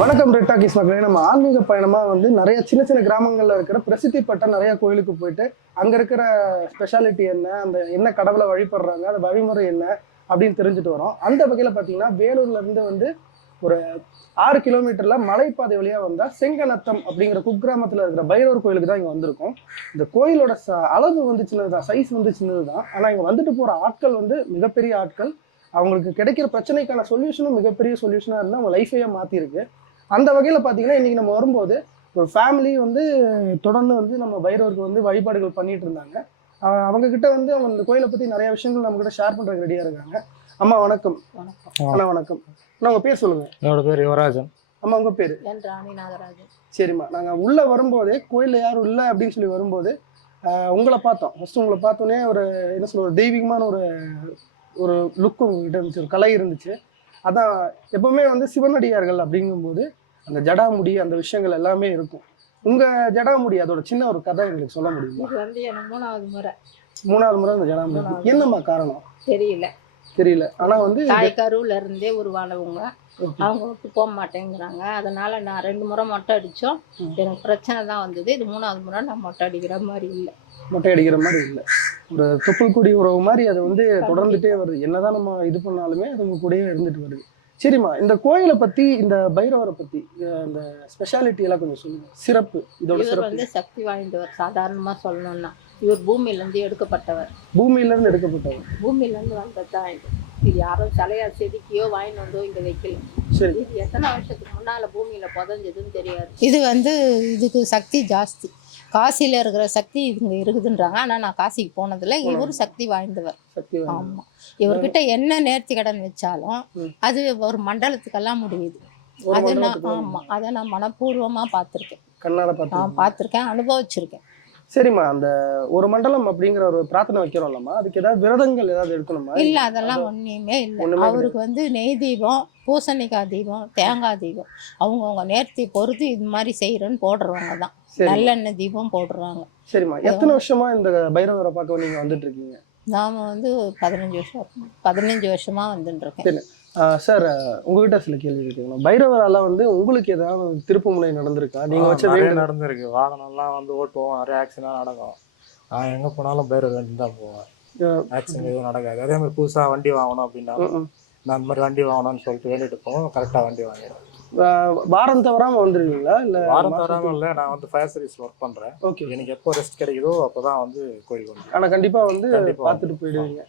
வணக்கம் ரெட்டாக்கிஸ் மக்களே. நம்ம ஆன்மீக பயணமாக வந்து நிறைய சின்ன சின்ன கிராமங்களில் இருக்கிற பிரசித்தி பெற்ற நிறைய கோயிலுக்கு போயிட்டு அங்கே இருக்கிற ஸ்பெஷாலிட்டி என்ன, அந்த என்ன கடவுளை வழிபடுறாங்க, அந்த வழிமுறை என்ன அப்படின்னு தெரிஞ்சுட்டு வரோம். அந்த வகையில் பார்த்தீங்கன்னா வேலூர்லேருந்து வந்து ஒரு 6 கிலோமீட்டரில் மலைப்பாதை வழியாக வந்தால் செங்கநத்தம் அப்படிங்கிற குக்கிராமத்தில் இருக்கிற பைரவர் கோயிலுக்கு தான் இங்கே வந்திருக்கோம். இந்த கோயிலோட அளவு வந்து சின்னது தான், சைஸ் வந்து சின்னது தான். ஆனால் இங்கே வந்துட்டு போகிற ஆட்கள் வந்து மிகப்பெரிய ஆட்கள். அவங்களுக்கு கிடைக்கிற பிரச்சனைக்கான சொல்யூஷனும் மிகப்பெரிய சொல்யூஷனாக இருந்தால் அவங்க லைஃபையே மாற்றிருக்கு. அந்த வகையில் பார்த்தீங்கன்னா இன்றைக்கி நம்ம வரும்போது ஒரு ஃபேமிலி வந்து தொடர்ந்து வந்து நம்ம பைரவருக்கு வந்து வழிபாடுகள் பண்ணிட்டு இருந்தாங்க. அவங்கக்கிட்ட வந்து அவங்க இந்த கோயிலை பற்றி நிறைய விஷயங்கள் நம்மக்கிட்ட ஷேர் பண்ணுறதுக்கு ரெடியாக இருக்காங்க. அம்மா வணக்கம். அண்ணா வணக்கம். அண்ணா உங்கள் பேர் சொல்லுங்கள். என்னோட பேர் யுவராஜன். அம்மா உங்கள் பேர்? ராணி நாகராஜன். சரிம்மா, நாங்கள் உள்ளே வரும்போதே கோயிலில் யாரும் இல்லை அப்படின்னு சொல்லி வரும்போது உங்களை பார்த்தோம். ஃபஸ்ட்டு உங்களை பார்த்தோன்னே ஒரு என்ன சொல்ல, ஒரு தெய்வீகமான ஒரு லுக் உங்ககிட்ட இருந்துச்சு, ஒரு கலை இருந்துச்சு. அதான் எப்பவுமே வந்து சிவனடியார்கள் அப்படிங்கும்போது அந்த ஜடாமுடி அந்த விஷயங்கள் எல்லாமே இருக்கும். உங்கள் ஜடாமுடி அதோட சின்ன ஒரு கதை எங்களுக்கு சொல்ல முடியுமா? இது வந்து எனக்கு மூணாவது முறை அந்த ஜடாமுடி. என்னம்மா காரணம் தெரியல. ஆனால் வந்து தாய் கருவுல இருந்தே உருவானவங்க, அவங்க விட்டு போக மாட்டேங்கிறாங்க. அதனால நான் 2 முறை மொட்டை அடித்தோம். எனக்கு பிரச்சனை தான் வந்தது. இது 3வது முறை நான் மொட்டை அடிக்கிற மாதிரி இல்லை. ஒரு தொப்புள் கொடி உறவு மாதிரி அது வந்து தொடர்ந்துட்டே வருது. என்னதான் நம்ம இது பண்ணாலுமே அது உங்க கூடயே இருந்துட்டு வருது. சரிம்மா, இந்த கோயிலை பத்தி, இந்த பைரவரை பத்தி, இந்த ஸ்பெஷாலிட்டி எல்லாம் கொஞ்சம் சொல்லுங்க. சிறப்பு, இதோட சிறப்பு. வந்து சக்தி வாய்ந்தவர். சாதாரணமா சொல்லணும்னா இவர் பூமியிலேருந்து எடுக்கப்பட்டவர். பூமியிலேருந்து வந்ததுதான் இது யாரும் சிலையா செதுக்கியோ வாங்கிட்டு வந்தோ இங்க வைக்கல. சரி, இது எத்தனை வருஷத்துக்கு முன்னால பூமியில புதஞ்சதுன்னு தெரியாது. இது வந்து இதுக்கு சக்தி ஜாஸ்தி. காசியில இருக்கிற சக்தி இங்க இருக்குதுன்றாங்க. ஆனா நான் காசிக்கு போனதுல இவரு சக்தி வாய்ந்தவர். ஆமா, இவர்கிட்ட என்ன நேர்த்தி கடன் வச்சாலும் அது ஒரு மண்டலத்துக்கெல்லாம் முடியுது. அதை நான் மனப்பூர்வமா பார்த்திருக்கேன், அனுபவிச்சிருக்கேன். சரிம்மா, அந்த ஒரு மண்டலம் அப்படிங்கிற ஒரு பிரார்த்தனை வைக்கிறோம்லம்மா, அதுக்கு ஏதாவது விரதங்கள் ஏதாவது எடுக்கணுமா? இல்ல, அதெல்லாம் ஒண்ணுமே இல்லை. அவருக்கு வந்து நெய் தீபம், பூசணிக்காய் தீபம், தேங்காய் தீபம் அவங்கவுங்க நேர்த்தி பொறுத்து இது மாதிரி செய்யறேன்னு போடுறவங்க தான். நல்லெண்ணெய் தீபம் போடுறாங்க. சரிம்மா, எத்தனை வருஷமா இந்த பைரவரை பார்க்க நீங்க வந்துட்டு இருக்கீங்க? நாம வந்து 15 வருஷமா வந்துட்டு இருக்கேன். சார், உங்ககிட்ட சில கேள்வி கேட்கணும். பைரவரால வந்து உங்களுக்கு ஏதாவது திருப்புமுனை நடந்திருக்கா? நீங்க வச்ச நடந்திருக்கு. வாகனம்லாம் வந்து ஓட்டுவோம், நிறைய ஆக்சிடென்ட் நடக்கும். நான் எங்க போனாலும் பைரவர் வேண்டி தான் போவேன். ஆக்சிடென்ட் எதுவும் நடக்காது. அதே மாதிரி புதுசா வண்டி வாங்கணும் அப்படின்னாலும் நான் அந்த மாதிரி வண்டி வாங்கணும்னு சொல்லிட்டு வேண்டிட்டு போவோம். கரெக்டா வண்டி வாங்கிடுவேன். வாரம் தவறாம வந்துருவீங்களா? இல்ல வாரம் தவறாம இல்ல, நான் வந்து ஃபயர் சர்வீஸ் ஒர்க் பண்றேன். ஓகே, எனக்கு எப்போ ரெஸ்ட் கிடைக்குதோ அப்பதான் வந்து கோயிலுக்கு வந்து. ஆனா கண்டிப்பா வந்து பார்த்துட்டு போயிடுவீங்க.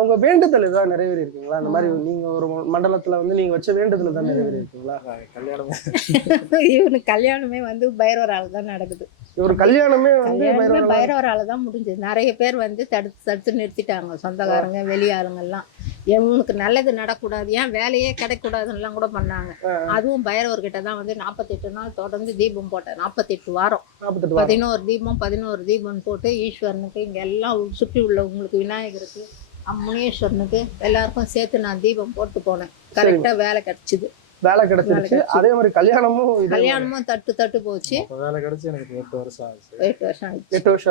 உங்க வேண்டுதல் ஏதாவது நிறைவேறி இருக்குங்களா? அந்த மாதிரி நீங்க ஒரு மண்டலத்துல வந்து நீங்க வச்ச வேண்டுதல் தான் நிறைவேறி இருக்குங்களா? இவனுக்கு கல்யாணமே வந்து பைரவரால தான் நடக்குது. ஒரு கல்யாணமே வந்து பைரவரால தான் முடிஞ்சது. நிறைய பேர் வந்து தடுத்து நிறுத்திட்டாங்க, சொந்தக்காரங்க, வெளியாளுங்கெல்லாம். இவனுக்கு நல்லது நடக்கூடாது, ஏன் வேலையே கிடைக்கூடாதுன்னு கூட பண்ணாங்க. அதுவும் பைரவர்கிட்ட தான் வந்து 48 நாள் தொடர்ந்து தீபம் போட்டேன். 48 வாரம் 11 தீபம் போட்டு ஈஸ்வரனுக்கு இங்க எல்லாம் சுற்றி உள்ள உங்களுக்கு விநாயகருக்கு, முனீஸ்வரனுக்கு எல்லாருக்கும் சேர்த்து நான் தீபம் போட்டு போனேன். கரெக்டா வேலை கிடைச்சிது. அதே மாதிரி கல்யாணமும் தட்டு போச்சு. வேலை கிடைச்சு எனக்கு 8 வருஷம்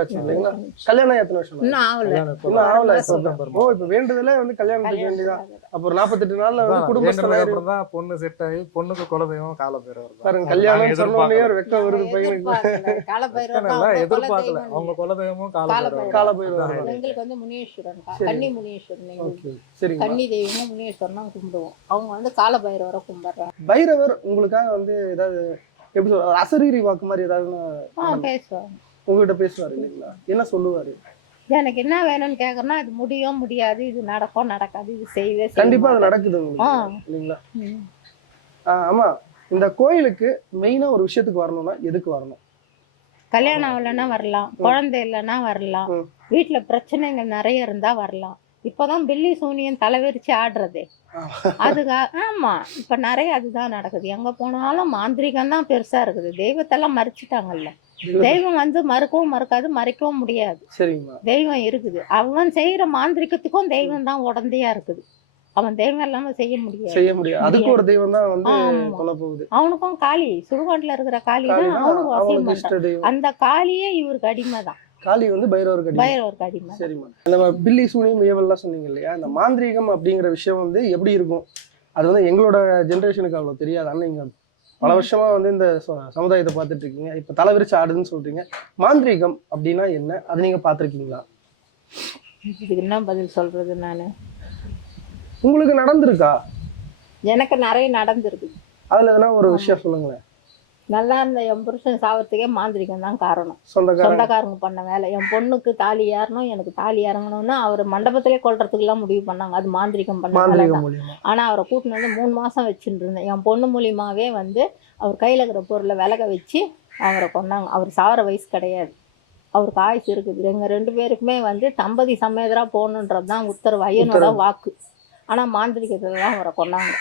ஆச்சு இல்லைங்களா? கல்யாணம் எத்தனை வருஷம்? இன்னும் ஆகல. இப்ப வேண்டுதலே வந்து கல்யாணத்துக்கு வேண்டிதான். அப்புறம் 48 நாள்ல குடும்பம் தான் பொண்ணு செட் ஆகி, பொண்ணுக்கு குலதெய்வம் காலபைரவர் பாருங்க. கல்யாணம் சொன்னோடனே ஒரு வெக்கம் வருது பையனுக்கு. எதிர்பார்க்கல. அவங்க குலதெய்வமும் காலபைரவர். எங்களுக்கு வந்து முனீஸ்வரன், கன்னி முனீஸ்வரன், கன்னி தெய்வமும் முனீஸ்வரனும் கும்பிடுவோம். அவங்க வந்து காலபைரவரை கும்பிடுறாங்க. பைரவர் உங்களுக்காக வந்து ஏதாவது எப்படி சொல்ற, அசரீரி வாக்கு மாதிரி ஏதாவது பேசுவாங்க? உங்ககிட்ட பேசுவாரு இல்லைங்களா? என்ன சொல்லுவாரு? எனக்கு என்ன வேணும்னு கேக்குறேன்னா, இது முடியும் முடியாது, இது நடக்கும் நடக்காது, இது செய்யவே கண்டிப்பா அது நடக்குது இல்லைங்களா? ஆமா, இந்த கோயிலுக்கு மெயினா ஒரு விஷயத்துக்கு வரணும்னா எதுக்கு வரணும்? கல்யாணம் இல்லைன்னா வரலாம், குழந்தை இல்லைன்னா வரலாம், வீட்டுல பிரச்சனைகள் நிறைய இருந்தா வரலாம். இப்பதான் பில்லி சூனியன் தலைவரிச்சு ஆடுறதே ஆமா, இப்ப நிறைய அதுதான் நடக்குது. எங்க போனாலும் மாந்திரிகம் தான் பெருசா இருக்குது. தெய்வத்தெல்லாம் மறைச்சிட்டாங்கல்ல. தெய்வம் வந்து மறுக்கவும் மறுக்காது, மறைக்கவும் முடியாது. தெய்வம் இருக்குது. அவன் செய்யற மாந்திரிகத்துக்கும் தெய்வம் தான் உடந்தையா இருக்குது. அவன் தெய்வம் இல்லாம செய்ய முடியாது. அதுக்கு ஒரு தெய்வம் தான் வந்து சொல்ல போகுது. அவனுக்கும் காளி, சுடுகாட்டுல இருக்கிற காளி தான் அவனுக்கும். அந்த காளியே இவருக்கு அடிமை தான். காளி வந்து பைரவருக்கு அடிமை. சரிம்மா, நம்ம பில்லி சூனியம் ஏவல்லாம் சொன்னீங்க இல்லையா? இந்த மாந்திரீகம் அப்படிங்கிற விஷயம் வந்து எப்படி இருக்கும்? அது வந்து எங்களோட ஜென்ரேஷனுக்கு அவ்வளோ தெரியாது. ஆனால் நீங்கள் பல வருஷமா வந்து இந்த சமுதாயத்தை பார்த்துட்டு இருக்கீங்க. இப்போ தலை விரிச்சு ஆடுதுன்னு சொல்றீங்க. மாந்திரீகம் அப்படின்னா என்ன? அதை நீங்க பார்த்துருக்கீங்களா? இதுக்கு என்ன பதில் சொல்றது நான்? உங்களுக்கு நடந்திருக்கா? எனக்கு நிறைய நடந்திருக்கு. அதுல எதனா ஒரு விஷயம் சொல்லுங்களேன். நல்லா இருந்த என் புருஷன் சாவறதுக்கே மாந்திரிகம் தான் காரணம். சொந்தக்காரங்க சொந்தக்காரங்க பண்ண வேலை. என் பொண்ணுக்கு தாலி ஏறணும், எனக்கு தாலி இறங்கணும்னு அவர் மண்டபத்திலே கொள்றதுக்கெல்லாம் முடிவு பண்ணாங்க. அது மாந்திரிகம் பண்ண வேலை மாந்திரீகம் தான். மூலியமா. ஆனால் அவரை கூட்டின்னு வந்து 3 மாதம் வச்சுட்டு இருந்தேன். என் பொண்ணு மூலியமாகவே வந்து அவர் கையில் இருக்கிற பொருளை விலக வச்சு அவரை கொண்டாங்க. அவர் சாகிற வயசு கிடையாது, அவருக்கு ஆயுசு இருக்குது. எங்கள் 2 பேருக்குமே வந்து தம்பதி சமேதராக போகணுன்றது தான் உத்தரவு, ஐயனோட வாக்கு. ஆனால் மாந்திரிகத்தில் தான் அவரை கொண்டாங்க.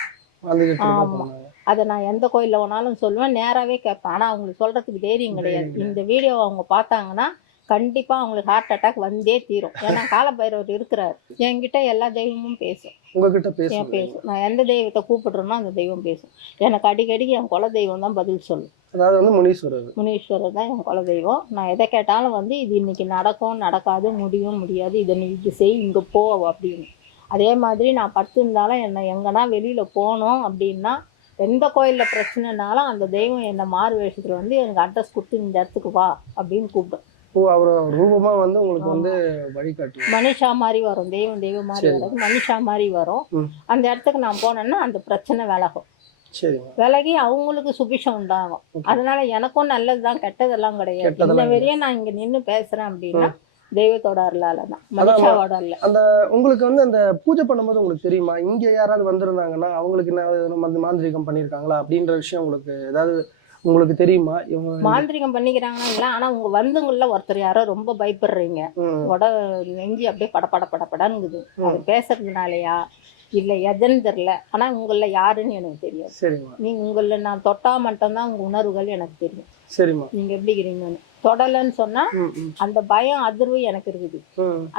ஆமாம், அதை நான் எந்த கோயிலில் வேணாலும் சொல்லுவேன், நேராகவே கேட்பேன். ஆனால் அவங்களுக்கு சொல்கிறதுக்கு தைரியம் கிடையாது. இந்த வீடியோவை அவங்க பார்த்தாங்கன்னா கண்டிப்பாக அவங்களுக்கு ஹார்ட் அட்டாக் வந்தே தீரும். ஏன்னா காலபைரவர் இருக்கிறார், என்கிட்ட எல்லா தெய்வமும் பேசும். உங்ககிட்ட பேசும். நான் எந்த தெய்வத்தை கூப்பிடுறேனோ அந்த தெய்வம் பேசும். எனக்கு அடிக்கடி என் குல தெய்வம் தான் பதில் சொல்லும். அதாவது வந்து முனீஸ்வரர். முனீஸ்வரர் தான் என் குல தெய்வம். நான் எதை கேட்டாலும் வந்து இது இன்னைக்கு நடக்கும், நடக்காது, முடியும், முடியாது, இதை நீ இது செய், இங்கே போ அப்படின்னு. அதே மாதிரி நான் படுத்திருந்தாலும் என்னை எங்கன்னா வெளியில் போனோம் அப்படின்னா, எந்த கோயிலில் பிரச்சனைனாலும் அந்த தெய்வம் என்னை மாறு வேஷத்தில் வந்து எனக்கு அட்ரஸ் கொடுத்து இந்த இடத்துக்கு வா அப்படின்னு கூப்பிடும். ஓ, அவர் ரூபமா வந்து உங்களுக்கு வந்து வழிகாட்டு. மனுஷா மாதிரி வரும், தெய்வம் மாதிரி வராது, மனுஷா மாதிரி வரும். அந்த இடத்துக்கு நான் போனேன்னா அந்த பிரச்சனை விலகும். விலகி அவங்களுக்கு சுபிஷம் உண்டாகும். அதனால எனக்கும் நல்லதுதான், கெட்டதெல்லாம் கிடையாது. இந்த வரையும் நான் இங்க நின்று பேசுறேன் அப்படின்னா தெய்வத்தோட அருளால தான், மனுஷாவோட அல்ல. அந்த உங்களுக்கு வந்து அந்த பூஜை பண்ணும்போது உங்களுக்கு தெரியுமா, இங்க யாராவது வந்திருந்தாங்கன்னா அவங்களுக்கு என்ன மாந்திரிகம் பண்ணிருக்காங்களா அப்படின்ற விஷயம் உங்களுக்கு ஏதாவது உங்களுக்கு தெரியுமா? மாந்திரிகம் பண்ணிக்கிறாங்கன்னா இல்ல, ஆனா உங்க வந்துங்கள ஒருத்தர் யாரோ ரொம்ப பயப்படுறீங்க, நெஞ்சு அப்படியே படப்படன்னு அது பேசுறதுனாலயா இல்ல எதுன்னு தெரியல. ஆனா உங்கள யாருன்னு எனக்கு தெரியாது. சரிம்மா. நீங்க உங்கள நான் தொட்டா மட்டும்தான் உங்க உணர்வுகள் எனக்கு தெரியும். சரிம்மா. நீங்க எப்படி இருக்கிறீங்கன்னு தொடலன்னு சொன்னா அந்த பயம் அதிர்வு எனக்கு இருக்குது.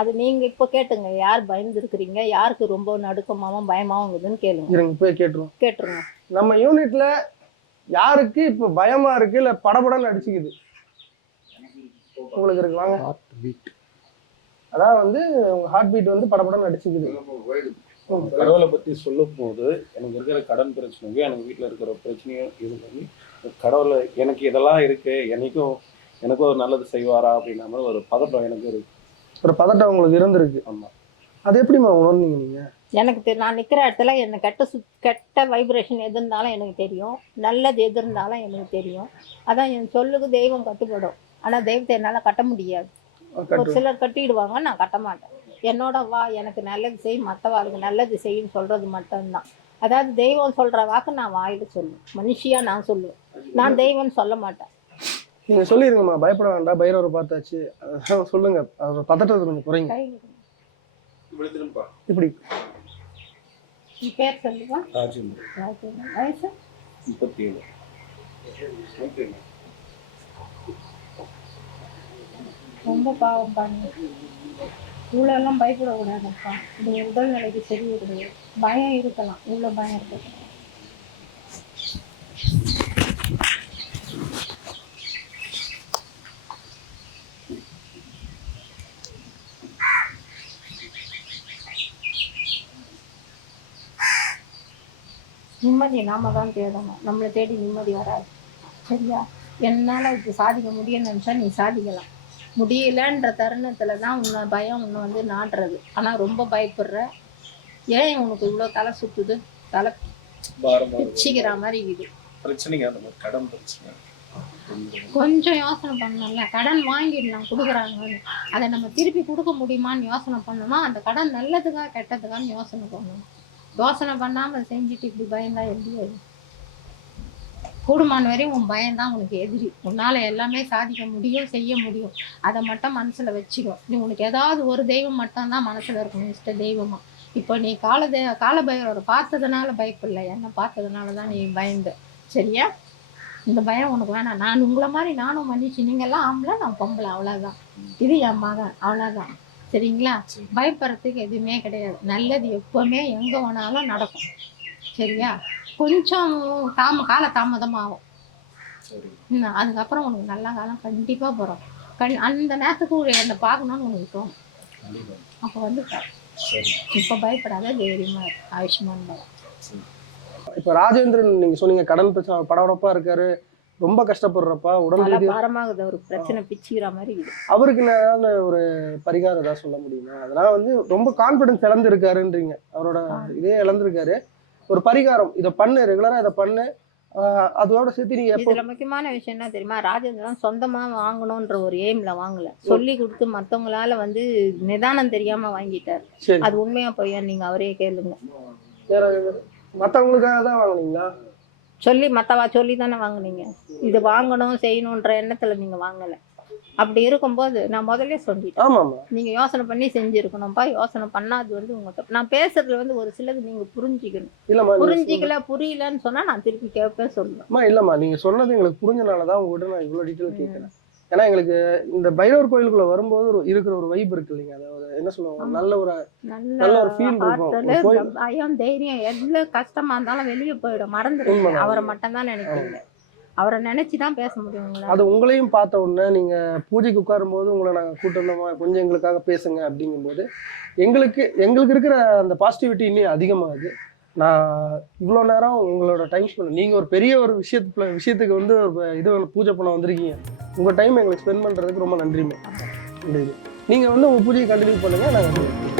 அது நீங்க இப்ப கேட்டுங்க, யார் பயந்து இருக்கிறீங்க, யாருக்கு ரொம்ப நடுக்கமாவும் பயமாவும் இருக்குதுன்னு கேளுங்க. போய் கேட்டுருங்க. நம்ம யூனிட்ல யாருக்கு இப்ப பயமா இருக்கு இல்ல படபடன்னு அடிச்சுக்குது உங்களுக்கு இருக்கு? வாங்க. அதான் வந்து உங்க ஹார்ட் பீட் வந்து படபடன்னு அடிச்சுக்குது. கடவுளை பத்தி சொல்லும் போது எனக்கு இருக்கிற கடன் பிரச்சனையும் எனக்கு வீட்டுல இருக்கிற பிரச்சனையும் இது பண்ணி கடவுளை எனக்கு இதெல்லாம் இருக்கு, எனக்கும் ஒரு நல்லது செய்வாரா அப்படின்னா மாதிரி ஒரு பதட்டம் எனக்கு இருக்கு. ஒரு பதட்டம் உங்களுக்கு இருந்திருக்கு? ஆமா. அது எப்படிமா உணர்ந்தீங்க நீங்க? எனக்கு நான் நிற்கிற இடத்துல என்ன கெட்ட வைப்ரேஷன் எது இருந்தாலும் எனக்கு தெரியும், நல்லது எது இருந்தாலும் எனக்கு தெரியும். அதான் என் சொல்லுக்கு தெய்வம் கட்டுப்படும். ஆனால் தெய்வத்தை என்னால் கட்ட முடியாது. ஒரு சிலர் கட்டிடுவாங்க, நான் கட்ட மாட்டேன். என்னோட வா, எனக்கு நல்லது செய், மற்றவாளுக்கு நல்லது செய்யுன்னு சொல்கிறது மட்டும்தான். அதாவது தெய்வம் சொல்கிற வாக்கு நான் வாயில சொல்லுவேன், மனுஷியாக நான் சொல்லுவேன், நான் தெய்வம்னு சொல்ல மாட்டேன். நீங்கள் சொல்லிடுங்கம்மா, பயப்பட வேண்டாம், பைரவரை பார்த்தாச்சு சொல்லுங்க, பதட்டத்தை கொஞ்சம் குறைங்க. இப்படி பேர் சொல்லுவா? ராஜேந்திரன். வயசு 37. ரொம்ப பாவம் பாருங்க. இவ்வளோலாம் பயப்படக்கூடாதுப்பா. இந்த உடல்நிலைக்கு சரி இருக்குது. பயம் இருக்கலாம், இவ்வளோ பயம் இருக்கலாம். நிம்மதி நாம தான் தேடணும், நம்மளை தேடி நிம்மதி வராது. சரியா? என்னால் இது சாதிக்க முடியும்னு நினச்சா நீ சாதிக்கலாம். முடியலன்ற தருணத்தில் தான் உன்னை பயம் உன்னை வந்து நாடுறது. ஆனால் ரொம்ப பயப்படுற, ஏன் உனக்கு இவ்வளோ தலை சுற்றுது, தலை பிச்சுக்கிற மாதிரி இது பிரச்சனைங்க. அந்த மாதிரி கடன் பிரச்சனை கொஞ்சம் யோசனை பண்ணணும்ல. கடன் வாங்கிடலாம், கொடுக்குறாங்கன்னு அதை நம்ம திருப்பி கொடுக்க முடியுமான்னு யோசனை பண்ணணும்னா அந்த கடன் நல்லதுக்கா கெட்டதுக்கான்னு யோசனை பண்ணணும். யோசனை பண்ணாமல் செஞ்சுட்டு இப்படி பயந்தா எப்படி? கூடுமான வரையும் உன் பயம்தான் உனக்கு எதிரி. உன்னால் எல்லாமே சாதிக்க முடியும், செய்ய முடியும். அதை மட்டும் மனசில் வச்சுக்கோ. நீ உனக்கு ஏதாவது ஒரு தெய்வம் மட்டும்தான் மனசில் இருக்கணும், இஷ்ட தெய்வமாக. இப்போ நீ காலபைரவரை பார்த்ததுனால பயப்படல, என்னை பார்த்ததுனால தான் நீ பயந்த. சரியா? இந்த பயம் உனக்கு வேணாம். நான் உங்களை மாதிரி நானும் மன்னிச்சு, நீங்கள்லாம் ஆம்பளை, நான் பொம்பளை, அவ்வளோதான். இது என் மகன், அவ்வளோதான். சரிங்களா? பயப்படுறதுக்கு எதுவுமே கிடையாது. நல்லது எப்பவுமே எங்கே வேணாலும் நடக்கும். சரியா? கொஞ்சம் கால தாமதமாகும். அதுக்கப்புறம் உனக்கு நல்ல காலம் கண்டிப்பாக போகிறோம். அந்த நேரத்துக்கு ஒரு என்னை பார்க்கணுன்னு உனக்கு தோணும். அப்போ வந்து இப்போ பயப்படாத, தைரியமாக இருக்கு. ஆயுஷ்மான் பவன். இப்போ ராஜேந்திரன் நீங்க சொன்னீங்க கடன் பிரச்சனை, படபடப்பா இருக்காரு, ரொம்ப கஷ்டப்படுறப்பா, உடல் பல ரீதியா பாரமாகுது, ஒரு பிரச்சனை பிச்சுக்கிற மாதிரி இருக்குது. அவருக்கு நான் ஒரு பரிகாரம் ஏதாவது சொல்ல முடியுமா? அதனால வந்து ரொம்ப கான்ஃபிடன்ஸ் இழந்திருக்காருன்றீங்க, அவரோட இதே இழந்திருக்காரு. ஒரு பரிகாரம், இதை பண்ணு, ரெகுலரா இதை பண்ணு, அதோட சேர்த்து நீங்க எப்போ இதுல முக்கியமான விஷயம் என்ன தெரியுமா, ராஜேந்திரன் சொந்தமா வாங்கணும்ன்ற ஒரு எய்ம்ல வாங்கல, சொல்லி கொடுத்து மத்தவங்களால வந்து நிதானம் தெரியாம வாங்கிட்டார். சரி, அது உண்மையா பொய்யா நீங்க அவரே கேளுங்க. வேற மற்றவங்களுக்காக தான் வாங்குனீங்களா? மத்தவா சொல்லி தானே வாங்குனீங்க. இது வாங்கணும் செய்யணுன்ற எண்ணத்துல நீங்க வாங்கல. அப்படி இருக்கும்போது நான் முதல்ல சொல்லிட்டேன், ஆமா ஆமா, நீங்க யோசனை பண்ணி செஞ்சிருக்கணும்ப்பா. யோசனை பண்ணாது வந்து உங்க தப்பு. நான் பேசுறதுல வந்து ஒரு சிலது நீங்க புரிஞ்சுக்கணும். இல்லம்மா புரிஞ்சிக்கல புரியலன்னு சொன்னா நான் திருப்பி கேட்பேன், சொல்லுவேன். அம்மா இல்லம்மா, நீங்க சொன்னது எங்களுக்கு புரிஞ்சனாலதான் உங்ககிட்ட நான் இவ்வளவு டீட்டெயில் கேட்கிறேன். ஏன்னா எங்களுக்கு இந்த பைரவர் கோயிலுக்குள்ள வரும்போது இருக்கிற ஒரு வைப் இருக்கு இல்லைங்க, அதாவது என்ன சொல்லுவாங்க, நல்ல ஒரு நல்ல ஒரு feel இருக்கும். ஒரு கோயில் பயம் தைரியம் எவ்வளவு கஷ்டமா இருந்தாலும் வெளியே போயிடும், மறந்துடுங்க. உண்மைதான். அவரை மட்டும் தான் நினைக்கிறீங்க, அவரை நினைச்சுதான் பேச முடியுங்களா? அது உங்களையும் பார்த்த உடனே நீங்க பூஜைக்கு உட்காரும் போது உங்களை நாங்க கூட்டு வந்தோமா, கொஞ்சம் எங்களுக்காக பேசுங்க அப்படிங்கும்போது எங்களுக்கு இருக்கிற அந்த பாசிட்டிவிட்டி இன்னும் அதிகமாகுது. நான் இவ்வளோ நேரம் உங்களோட டைம் ஸ்பெண்ட், நீங்கள் ஒரு பெரிய ஒரு விஷயத்துக்கு வந்து ஒரு இது பூஜை பண்ண வந்திருக்கீங்க, உங்கள் டைம் எங்களுக்கு ஸ்பெண்ட் பண்ணுறதுக்கு ரொம்ப நன்றிமா. நீங்கள் வந்து உங்கள் பூஜையை கண்டினியூ பண்ணுங்கள். நாங்கள்